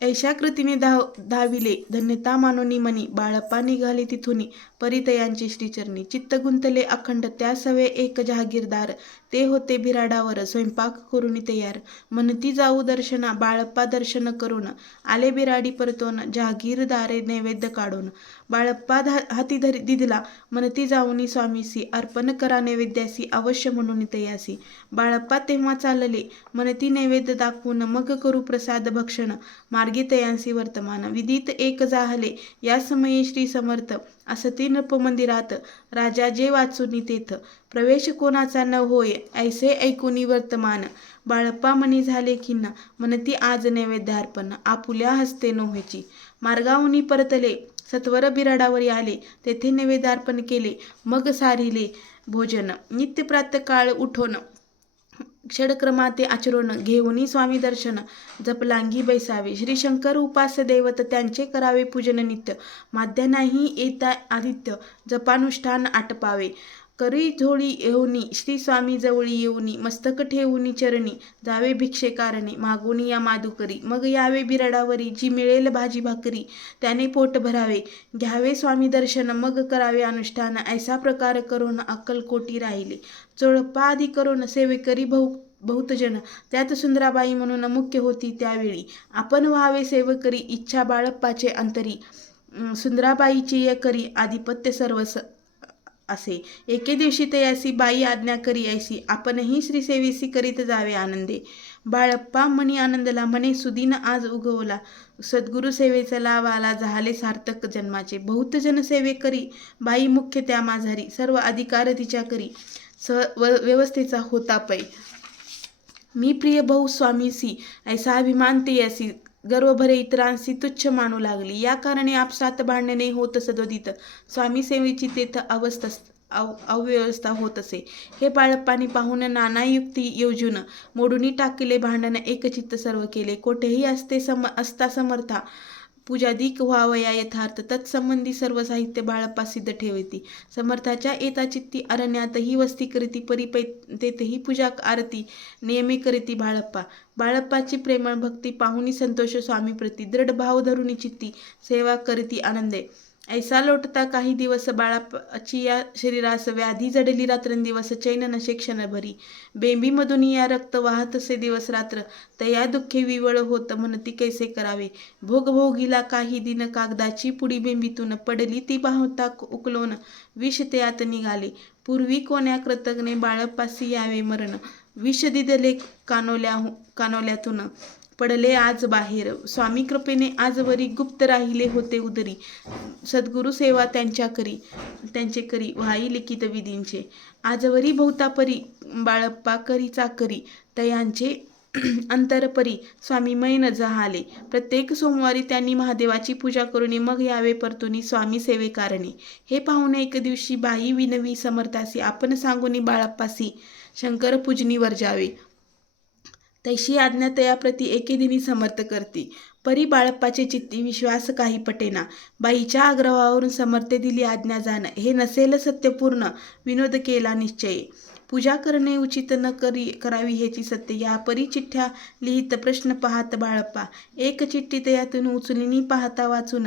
ऐशा कृतीने धाविले धन्यता मानोनी मनी. बाळप्पा निघाले तिथुनी परितयांचे श्रीचरणी. चित्त गुंतले अखंड त्या सवे एक जहागीरदार. ते होते बिराडावर स्वयंपाक करून तयार. म्हणती जाऊ दर्शना बाळप्पा दर्शन करून. आले बिराडी परतोन जहागीरदारे नैवेद्य काढून. बाळप्पा हाती दिदला म्हणती जाऊनी स्वामीसी. अर्पण करा नैवेद्यासी अवश्य म्हणून तयासी. बाळप्पा तेव्हा चालले म्हणती नैवेद्य दाखवून. मग करू प्रसाद भक्षण मार्गी तयांसी वर्तमान. विदित एक जाहले या समयी श्री समर्थ. असती नृपमंदिरात राजा जे वाचुनी तेथ. प्रवेश कोणाचा न होय ऐसे ऐकुनी वर्तमान. बाळप्पा मनी झाले खिन्न म्हणती आज नैवेद्यार्पण. आपुल्या हस्ते नोहेची मार्गाहुनी परतले सत्वर बिराडावरी आले. तेथे नैवेद्यार्पण केले मग सारिले भोजन. नित्य प्रातःकाळ उठोन षडक्रमाते आचरण. घेऊनी स्वामी दर्शन जपलांगी बैसावे. श्री शंकर उपास्य दैवत त्यांचे करावे पूजन नित्य. माध्य नाही येता आदित्य जपानुष्ठान आटपावे. करी झोळी येऊनी श्री स्वामी जवळी येऊनी. मस्तक ठेवूनी चरणी जावे भिक्षेकारणे. मागुनी या माधुकरी मग यावे बिराडावरी. जी मिळेल भाजी भाकरी त्याने पोट भरावे. घ्यावे स्वामी दर्शन मग करावे अनुष्ठान. ऐसा प्रकार करून अक्कलकोटी राहिले. चोळप्पा आदी करून सेवेकरी बहुतजन. त्यात सुंदराबाई म्हणून मुख्य होती त्यावेळी. आपण व्हावे सेवकरी इच्छा बाळप्पाचे अंतरी. सुंदराबाईची ये करी आधिपत्य सर्वस असे. एके दिवशी तयासी बाई आज्ञा करी ऐसी. आपणही श्रीसेवेसी करीत जावे आनंदे. बाळप्पा मनी आनंदला म्हणे सुदिन आज उगवला. सद्गुरु सेवेचा लाभ आला झाले सार्थक जन्माचे. बहुतजन सेवे करी बाई मुख्य त्या माझारी. सर्व अधिकार तिच्या करी व्यवस्थेचा होता पै. मी प्रिय बहु स्वामीसी ऐसा अभिमान ते असी. गर्व भरे इतरांसी तुच्छ मानू लागली. या कारणे आपसात भांडणे होत सदोदित. स्वामी सेवेची तेथ अव्यवस्था होत असे. हे बाळप्पाने पाहून नाना युक्ती योजून मोडूनी टाकले भांडण एकचित्त सर्व केले. कोठेही असता समर्था पूजादिक व्हावया यथार्थ. तत्संबंधी सर्व साहित्य बाळप्पा सिद्ध ठेवती. समर्थाच्या येता चित्ती अरण्यातही वस्ती करीती. तेथेही पूजा आरती नेहमी करीती बाळप्पा. बाळप्पाची प्रेमळ भक्ती पाहुनी संतोष स्वामीप्रती. दृढ भाव धरुनी चित्ती सेवा करीती आनंदे. ऐसा लोटता काही दिवस बाळप्पाची या शरीरास व्याधी जडली रात्रंदिवस. चैन नशे क्षणभरी बेंबीमधून या रक्त वाहत असे दिवस रात्र. तया दुःखे विवळ होत म्हणती कैसे करावे. भोगभोगीला काही दिन कागदाची पुडी बेंबीतून. पडली ती पाहता उकलोन विष त्यात निघाले. पूर्वी कोण्या कृतज्ञे बाळप्पासी यावे मरण. विष दिदले कानोल्यातून पडले आज बाहेर. स्वामी कृपेने आजवरी गुप्त राहिले होते उदरी. सद्गुरु सेवा त्यांचे करी व्हाई लिखित विधींचे. आजवरी बहुतापरी बाळप्पा करी चाकरी. तयांचे अंतरपरी स्वामीमय न जहाले. प्रत्येक सोमवारी त्यांनी महादेवाची पूजा करून मग यावे परतुनी स्वामी सेवेकारणे. हे पाहून एक दिवशी बाई विनवी समर्थासी. आपण सांगुनी बाळप्पासी शंकर पूजनी वर्जावे. तैशी आज्ञा तयाप्रती एके दिनी समर्थ करती. परी बाळप्पाचे चित्ती विश्वास काही पटेना. बाईच्या आग्रहावरून समर्थे दिली आज्ञा जाण. हे नसेल सत्यपूर्ण विनोद केला निश्चय. पूजा करणे उचित न करावी हेची सत्य. या परी चिठ्ठ्या लिहित प्रश्न पाहत बाळप्पा. एक चिठ्ठी तयातून उचलून पाहता वाचून.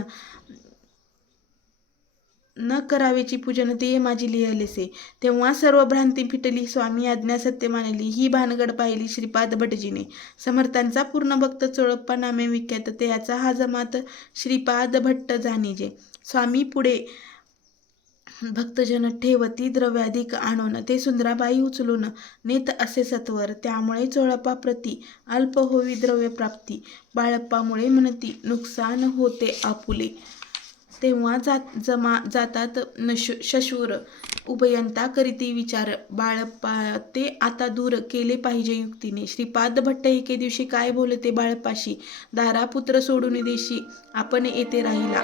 न करावेची पूजन ते माझी लिहिलेसे. तेव्हा सर्व भ्रांती फिटली. स्वामी आज्ञा सत्य मानली. ही भानगड पाहिली श्रीपाद भटजीने. समर्थांचा पूर्ण भक्त चोळप्पा नामे विख्यात. त्याचा हा जमात श्रीपाद भट्ट जाणीजे. स्वामी पुढे भक्तजन ठेवती द्रव्याधिक आणून. ते सुंदराबाई उचलून नेत असे सत्वर. त्यामुळे चोळप्पा प्रती अल्प होवी द्रव्य प्राप्ती. बाळप्पामुळे म्हणती नुकसान होते आपुले. तेव्हा जातात शशूर उभयंता करीती विचार. बाळप्पा ते आता दूर केले पाहिजे युक्तीने. श्रीपाद भट्ट एके दिवशी काय बोलते बाळप्पाशी. दारा पुत्र सोडून देशी आपण येथे राहिला.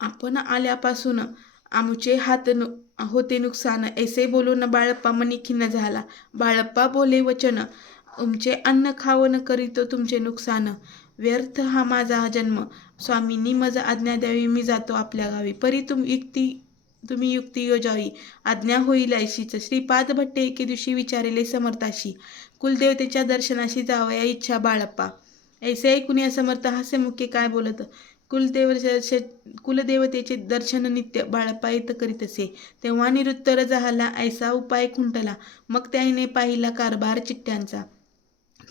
आपण आल्यापासून आमचे हात होते नुकसान. ऐसे बोलून बाळप्पा मनी खिन्न झाला. बाळप्पा बोले वचन उमचे अन्न खावण करीतो तुमचे नुकसान. व्यर्थ हा माझा जन्म. स्वामींनी मज आज्ञा द्यावी मी जातो आपल्या गावी. परी युक्ती तुम्ही युक्ती योजावी, आज्ञा होईल ऐशीच. श्रीपाद भट्टे एके दिवशी विचारिले समर्थाशी, कुलदेवतेच्या दर्शनाशी जावया इच्छा बाळप्पा. ऐसे ऐकून या समर्थ हास्यमुखे काय बोलत. कुलदेवतेचे दर्शन नित्य बाळप्पा येत करीत असे. तेव्हा निरुत्तर झाला ऐसा उपाय खुंटला. मग त्याने पाहिला कारभार चिठ्ठ्यांचा.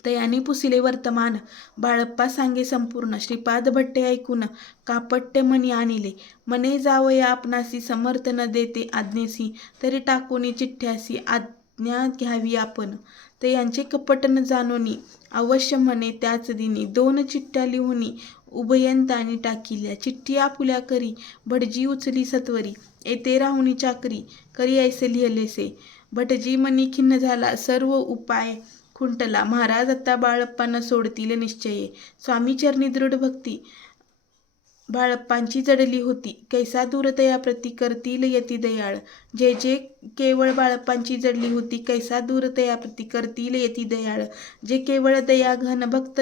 तयाने पुसिले वर्तमान, बाळप्पा सांगे संपूर्ण. श्रीपाद भट्टे ऐकून कापट्य मनी आणिले. मने जावया आपणासी, समर्थ न देते आज्ञेसी. तरी टाकूनी चिठ्ठ्यासी, आज्ञा घ्यावी आपण. तयांचे कपट न जाणोनी, अवश्य म्हणे त्याच दिनी. 2 चिठ्ठ्या लिहुनी उभयंतांनी टाकिल्या. चिठ्ठी आपुल्या करी, भटजी उचली सत्वरी. येथे राहुनी चाकरी, करी ऐसे लिहिलेसे. भटजी मनी खिन्न झाला, सर्व उपाय खुंटला. महाराज आता बाळप्पांना सोडतील निश्चये. स्वामीचरणी दृढ भक्ती बाळप्पांची जडली होती. कैसा दूर तयाप्रती, करतील यती दयाळ. जे जे केवळ बाळप्पांची जडली होती, कैसा दूर तयाप्रती, करतील यती दयाळ. जे केवळ दया घन भक्त,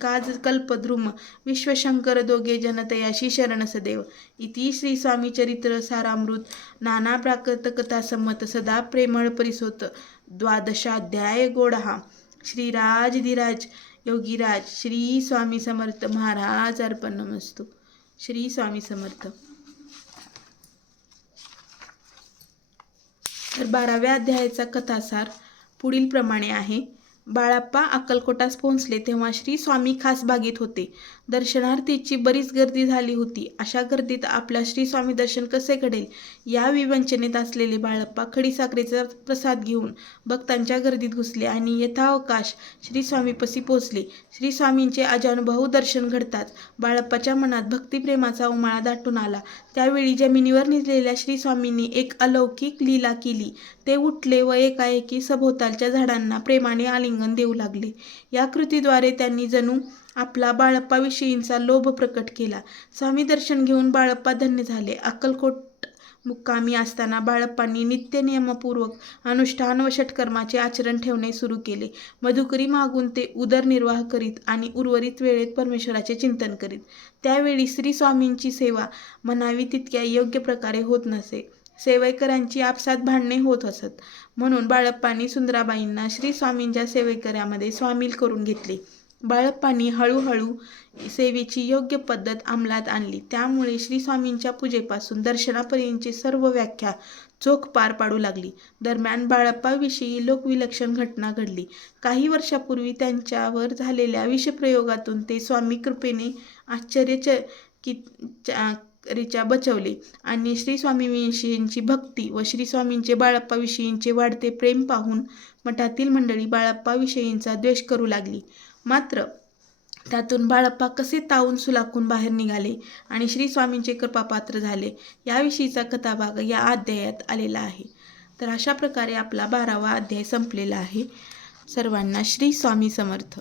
काज कल्पद्रुम. विश्वशंकर दोघे जन तयाशी शरण सदैव. इति श्री स्वामी चरित्र सारामृत नाना प्राकृत कथा संमत, सदा प्रेमळ परिसोत. 12 गोडहा. श्रीराजधिराज योगीराज श्री स्वामी समर्थ महाराज अर्पणमस्तु. श्री स्वामी समर्थ. तर 12व्या अध्यायाचा कथासार पुढील प्रमाणे आहे. बाळप्पा अक्कलकोटास पोहोचले तेव्हा श्री स्वामी खास बागेत होते. दर्शनार्थीची बरीच गर्दी झाली होती. अशा गर्दीत आपला श्री स्वामी दर्शन कसे घडेल या विवंचनेत असलेले बाळप्पा खडीसाखरेचा प्रसाद घेऊन भक्तांच्या गर्दीत घुसले आणि यथावकाश श्री स्वामीपाशी पोहोचले. श्री स्वामींचे अजानुभव दर्शन घडताच बाळप्पाच्या मनात भक्तिप्रेमाचा उमाळा दाटून आला. त्यावेळी जमिनीवर निजलेल्या श्री स्वामींनी एक अलौकिक लीला केली. ते उठले व एकाएकी सभोवतालच्या झाडांना प्रेमाने आलिंगन देऊ लागले. या कृतीद्वारे त्यांनी जणू आपला बाळप्पाविषयींचा लोभ प्रकट केला. स्वामी दर्शन घेऊन बाळप्पा धन्य झाले. अक्कलकोट मुक्कामी असताना बाळप्पांनी नित्यनियमपूर्वक अनुष्ठान व षटकर्माचे आचरण ठेवणे सुरू केले. मधुकरी मागून ते उदरनिर्वाह करीत आणि उर्वरित वेळेत परमेश्वराचे चिंतन करीत. त्यावेळी श्री स्वामींची सेवा म्हणावी तितक्या योग्य प्रकारे होत नसे. सेवेकऱ्यांची आपसात भांडणे होत असत. म्हणून बाळप्पांनी सुंदराबाईंना श्री स्वामींच्या सेवेकऱ्यामध्ये सामील करून घेतले. बाळप्पांनी हळूहळू सेवेची योग्य पद्धत अंमलात आणली. त्यामुळे श्री स्वामींच्या पूजेपासून दर्शनापर्यंतची सर्व व्याख्या चोख पार पाडू लागली. दरम्यान बाळप्पाविषयी लोकविलक्षण घटना घडली. काही वर्षापूर्वी त्यांच्यावर झालेल्या विषप्रयोगातून ते स्वामी कृपेने आश्चर्यचकितरित्या बचवले आणि श्री स्वामींविषयींची भक्ती व श्री स्वामींचे बाळप्पाविषयींचे वाढते प्रेम पाहून मठातील मंडळी बाळप्पाविषयींचा द्वेष करू लागली. मात्र त्यातून बाळप्पा कसे तावून सुलाखून बाहेर निघाले आणि श्री स्वामींचे कृपापात्र झाले याविषयीचा कथाभाग या अध्यायात आलेला आहे. तर अशा प्रकारे आपला 12वा अध्याय संपलेला आहे. सर्वांना श्री स्वामी समर्थ.